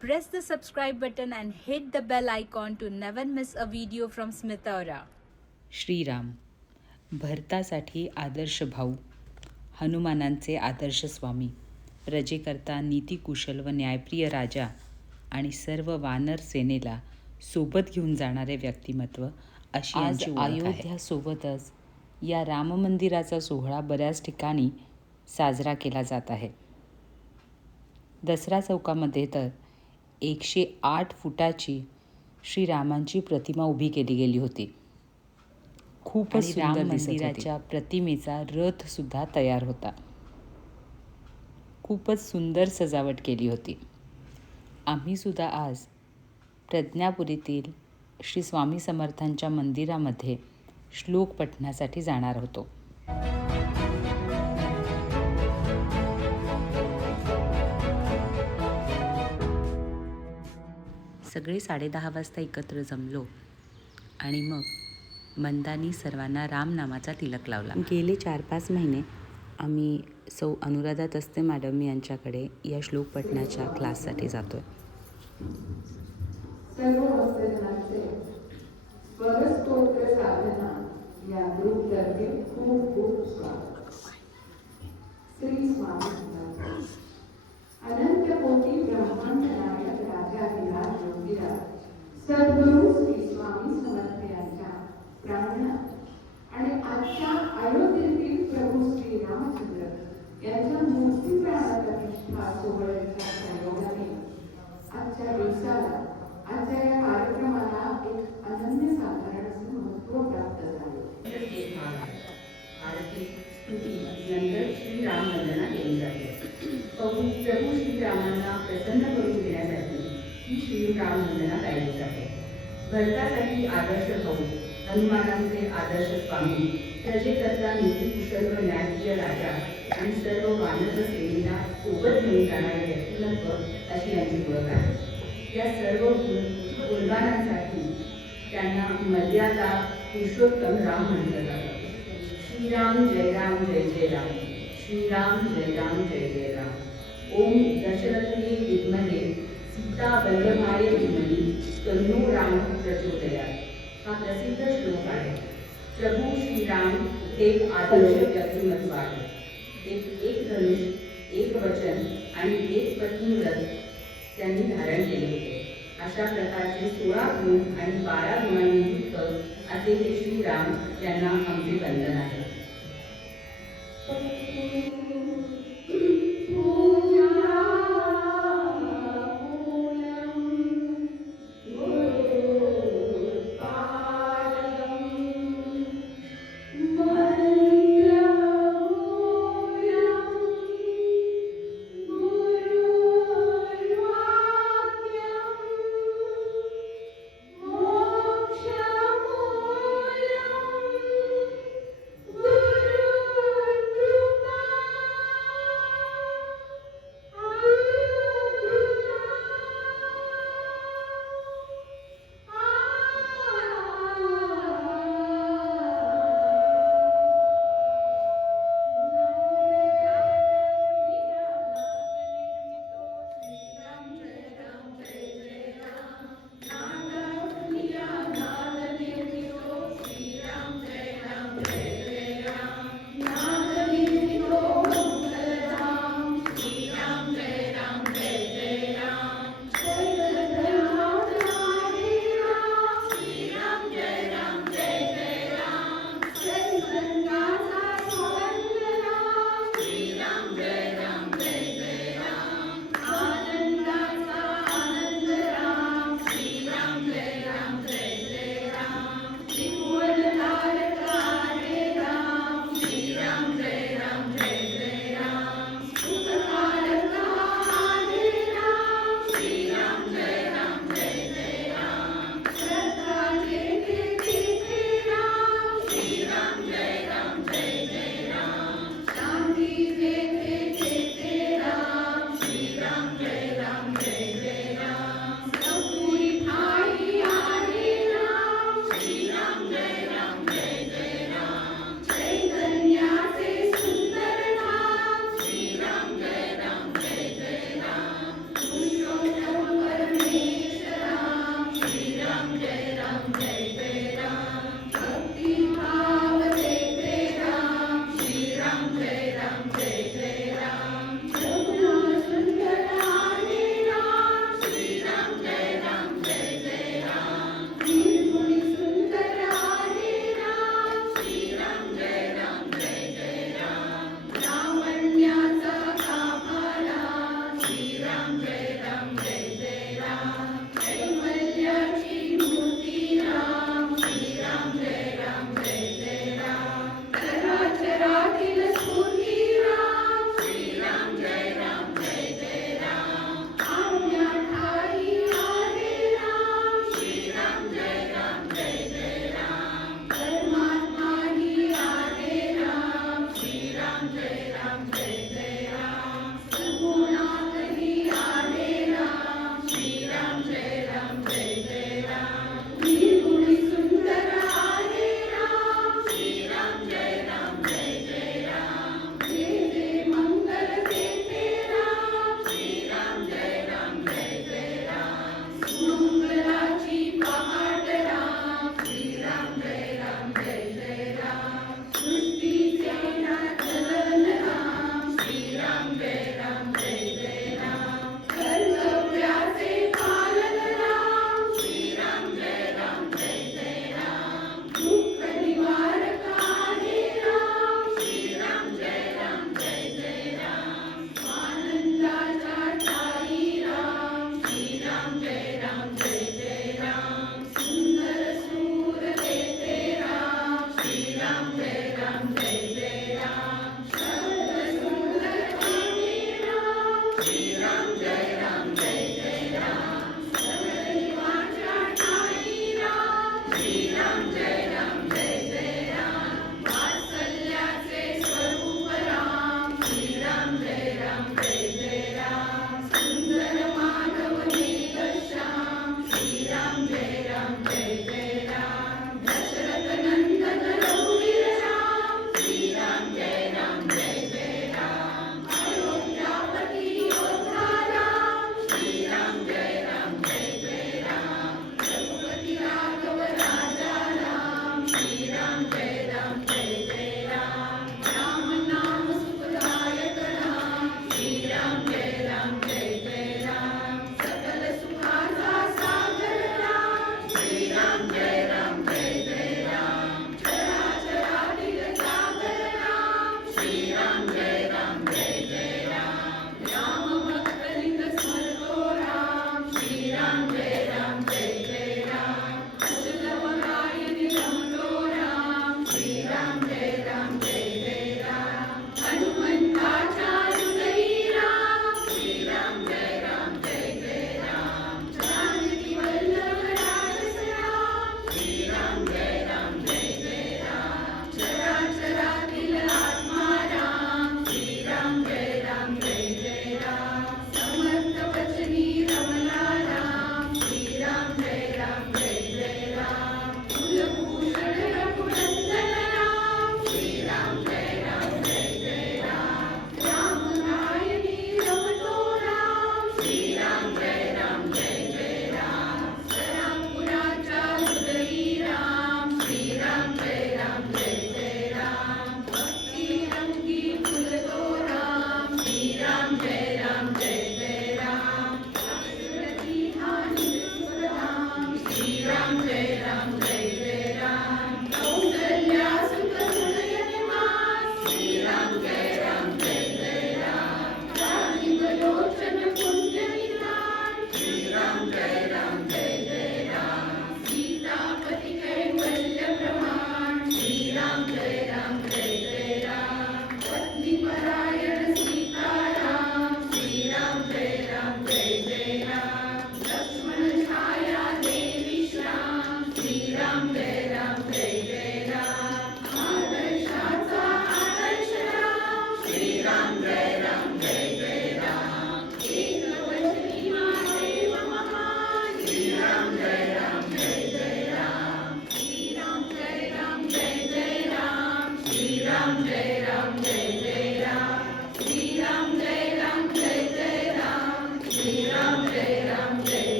Press the subscribe button and hit the bell icon to never miss a video from Smitaura. Shriram, भरतासाठी आदर्श भाऊ, हनुमानांचे आदर्श स्वामी, रजेकरता नीतिकुशल व न्यायप्रिय राजा आणि सर्व वानर सेनेला सोबत घेऊन जाणारे व्यक्तिमत्व अशी यांची ओळख आहे. अयोध्यासोबतच या राम मंदिराचा सोहळा बऱ्याच ठिकाणी साजरा केला जात आहे. दसरा चौकामध्ये तर 108 फुटाची श्रीरामांची प्रतिमा उभी केली गेली होती. खूपच सुंदर मंदिराच्या प्रतिमेचा रथ सुद्धा तयार होता. खूपच सुंदर सजावट केली होती. आम्ही सुद्धा आज प्रज्ञापुरीतील श्री स्वामी समर्थांच्या मंदिरामध्ये श्लोक पठणासाठी जाणार होतो. सगळे 10:30 वाजता एकत्र जमलो आणि मग मंदानी सर्वांना रामनामाचा तिलक लावला. गेले 4-5 महिने आम्ही सौ अनुराधा तस्ते मॅडम यांच्याकडे या श्लोक पठणाच्या क्लाससाठी जातोय. सर्व भक्तजनांचे स्वरस्तोत्र साधना या ग्रुपतर्फे खूप खूप स्वागत. श्री स्वामी समर्थ. अनंत कोटी ब्रह्मांड नायक राजा विराज योगीराज सद्गुरू श्री स्वामी समर्थ यांच्या प्रार्थना आणि आजच्या अयोध्येतील प्रभू श्री रामचंद्र यांच्या मूर्ती प्राण प्रतिष्ठा सोहळ्याच्या संयोगाने आजच्या दिवसाला, आजच्या या कार्यक्रमाला एक अनन्यसाधारण असं महत्त्व प्राप्त झाले. आरती स्तुती नंतर श्रीराम वंदना केली जाते. प्रभू श्रीरामांना प्रसन्न करून घेण्यासाठी ही श्रीराम वंदना गायली जाते. भरतासाठी आदर्श भाऊ, हनुमानांचे आदर्श स्वामी, प्रजेकरता नीतिकुशल व न्यायप्रिय राजा आणि सर्व वानर सेनेला सोबत घेऊन जाणारे व्यक्तिमत्व अशी यांची ओळख आहे. या सर्व गुणगानांसाठी त्यांना मर्यादा पुरुषोत्तम राम म्हटलं जातं. श्रीराम जय राम जय जय राम, श्रीराम जय राम जय जय राम. ओम दशरथे विद्महे सीता वल्लभाय धीमहि तन्नो राम प्रचोदयात् हा प्रसिद्ध श्लोक आहे. प्रभू श्रीराम एक आदर्श व्यक्तिमत्व आहे. एक धनुष, एक वचन आणि एक पत्नीव्रत त्यांनी धारण केले होते. अशा प्रकारचे 16 गुण आणि 12 गुणांनी युक्त असे हे श्रीराम यांना आमचे वंदन आहे.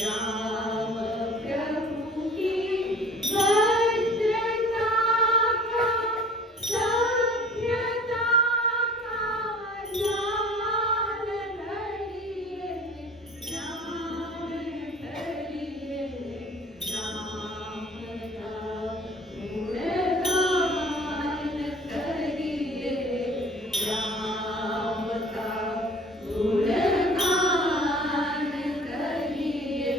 राम प्रभु की भद्रता का सभ्यता का लाल धरिए राम धरिए राम का गुणगान करिए राम का गुणगान करिए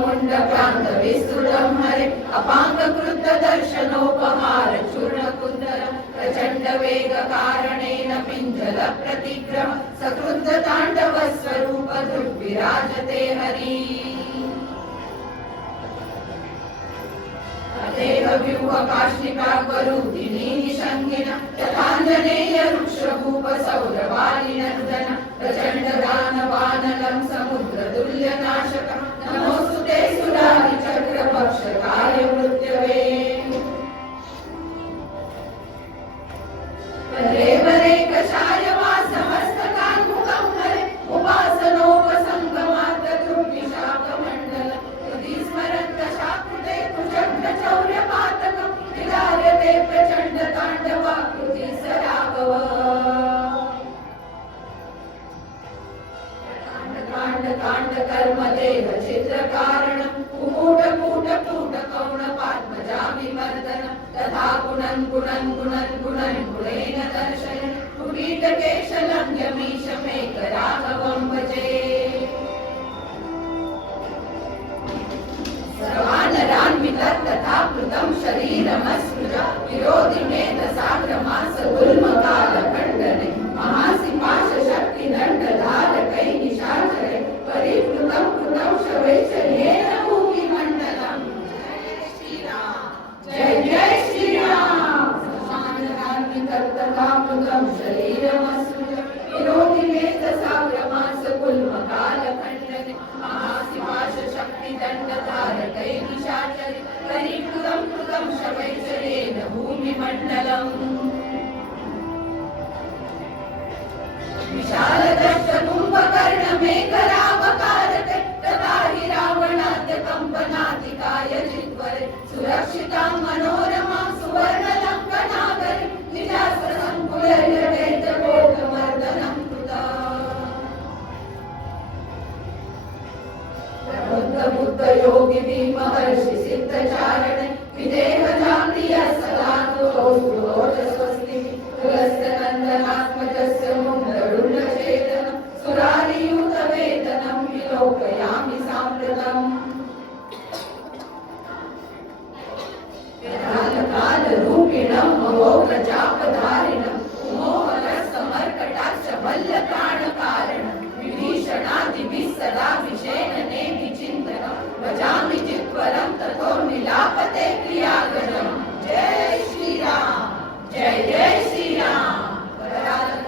मुंडप्रांत विस्तृतं हरे अपाङ्गकृत दर्शनोपहार चूर्णकुन्दर प्रचण्ड वेग कारणेन पिञ्जल प्रतिग्रह सकृद्ध ताण्डव स्वरूप दृग्विराजते हरि अतेह व्यूह काष्ठिका वरुदिनी निषङ्गिन तथाञ्जनेय वृक्षभूप सौरवाली नन्दन प्रचण्ड दानवानलं समुद्रतुल्य नाशक नमोस्तुते सुरारि चक्र पक्षकाय मृत्यवे वरे कषाय वासमस्तकान्मुखं हरे उपासनोपसङ्गमार्ग दृग्विशाखमण्डल हृदि स्मरन् शाकृते कुशग्रचौर्यपातकं निधार्यते प्रचण्ड ताण्डवाकृति सरागव काण्ड कर्म देव चित्र कारणं कुकूट कूट कूट कौण पाद्मजा विवर्धन तथा गुणन् गुणेन दर्शयन् कुटीट केशलं यमीशमेक बुद्ध योगिनी महर्षि सिद्धचारण विदेह जातीय सदा स्वस्ति पुलस्य नन्दनात्मजस्य मुण्डरुण्डचेतनं सुरारियुतवेतनं विलोकयामि साम्प्रतम् कालरूपिणं महोग्रजापधारिणं मोहरसमर्कटाक्ष बल्लप्राणकारणं विभीषणादिभिः सदा विषेणने विचिन्तनं भजामि चित्वरं ततोर्मिलापते क्रियागजम् जय श्रीराम जय जय श्रीराम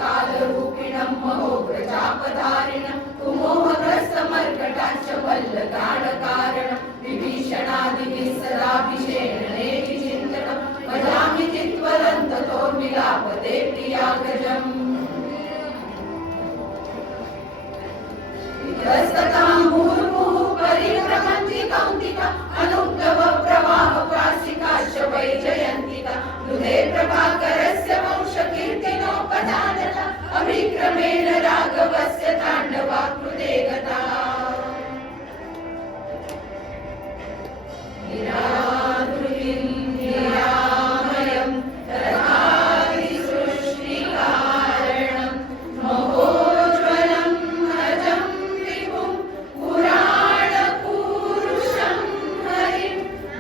कालरूपिणं महोग्रजापधारिणं कुमोहरसमर्कटाक्ष बल्लप्राणकारणं विभीषणादिभिः सदा विषेणने विचिन्तनं भजामि चित्वरं ततोर्मिलापते प्रियागजम् वितस्ततां मुहुर्मुहुः परिभ्रमन्ति कौन्तिका अनुद्धव प्रवाह प्रासिकाश्च वैजयन्तिका हृदे प्रभाकरस्य वंशकीर्तिनोपदानता अभिक्रमेण राघवस्य ताण्डवाकृते गता निरामयं तथापि सृष्टिकारणं महोज्ज्वलं अजं विभुं पुराणपुरुषं हरिं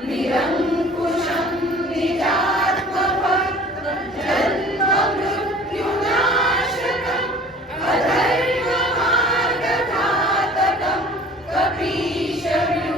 निरङ्कुशं निजात्मभक्तं जन्ममृत्युनाशकम् अधर्ममार्गघातकं कपीशव्यूहनायकम्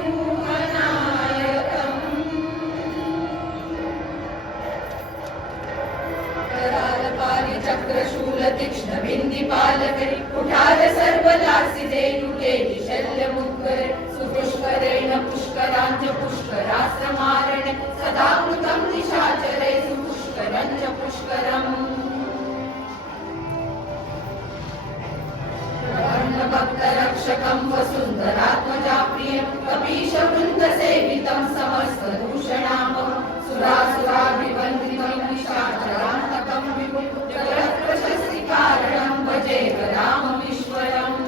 चक्रशूलतीक्ष्णबिन्दिपालकरि कुठार सर्वलासिते युगे शल्यमुद्गरे सुपुष्करेण पुष्कराञ्च पुष्कराश्रमारणे सदा कृतं निशाचरे सुपुष्करं च पुष्करम् भक्तरक्षकं वसुन्धरात्मजाप्रियं कपीशवृन्दसेवितं समस्तदूषणामहं सुरासुराभिवन्दितं निशाचरान्तकं विपुं जगत्प्रशस्तिकारणं भजे राममीश्वरम्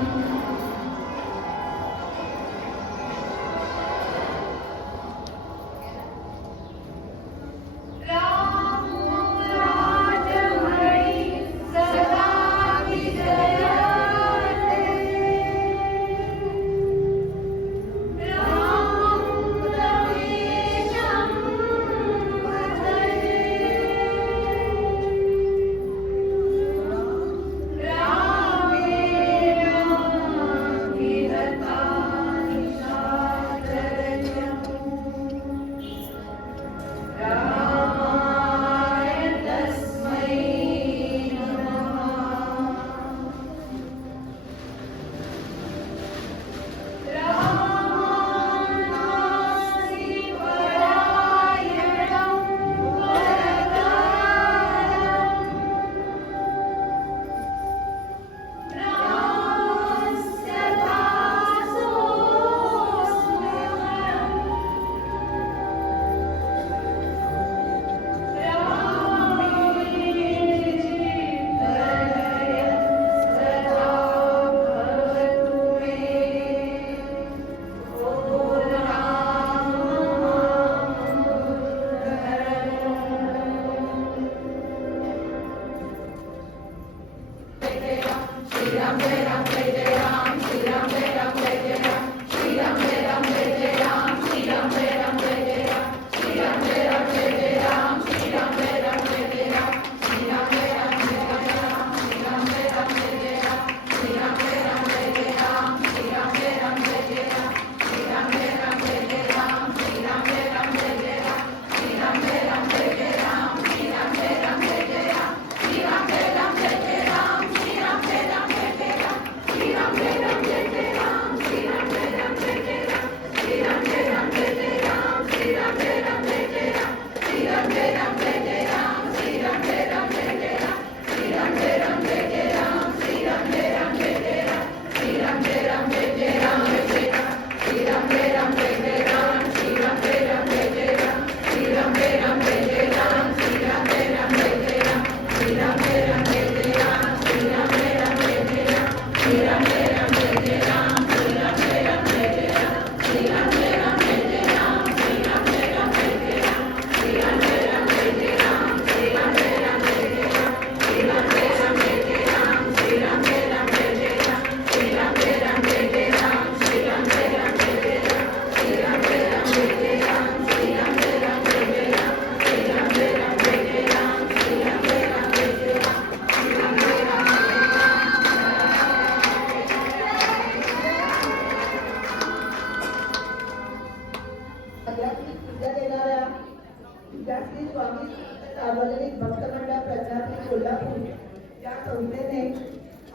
Shri Ram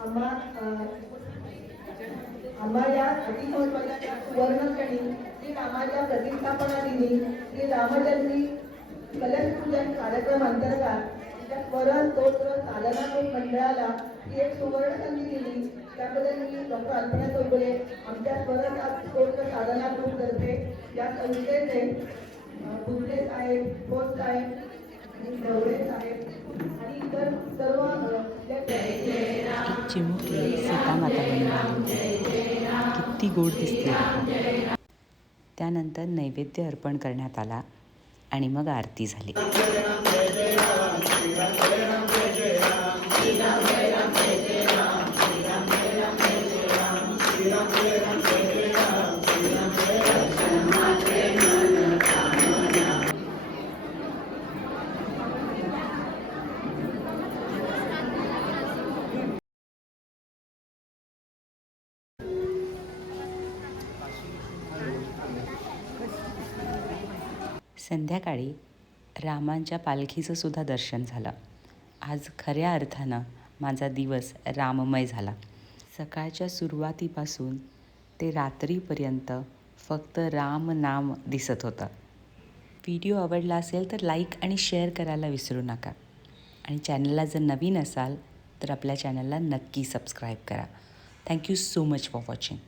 आम्हाला अति महत्वाच्या सुवर्णक्षणी श्री रामाच्या प्रतिष्ठापना दिनी श्री रामजन्मी कलश पूजन कार्यक्रम अंतर्गत तिच्या स्वरण स्तोत्र साधनात्मक मंडळाला ही एक सुवर्ण संधी दिली. त्याबद्दल मी डॉक्टर अल्पना चौगुले आमच्या स्वरण स्तोत्र साधना ग्रुप तर्फे या संस्थेचे भुजले साहेब, खोत साहेब आणि गवळे साहेब आणि इतर सर्व एक चिमुकली सीतामाता बनून आली. किती गोड दिसते बघा. त्यानंतर नैवेद्य अर्पण करण्यात आला आणि मग आरती झाली. संध्याकाळी रामांच्या पालखीचं सुद्धा दर्शन झालं. आज खऱ्या अर्थानं माझा दिवस राममय झाला. सकाळच्या सुरुवातीपासून ते रात्रीपर्यंत फक्त राम नाम दिसत होतं. व्हिडिओ आवडला असेल तर लाईक आणि शेअर करायला विसरू नका. आणि चॅनलला जर नवीन असाल तर आपल्या चॅनलला नक्की सबस्क्राईब करा. Thank you so much for watching.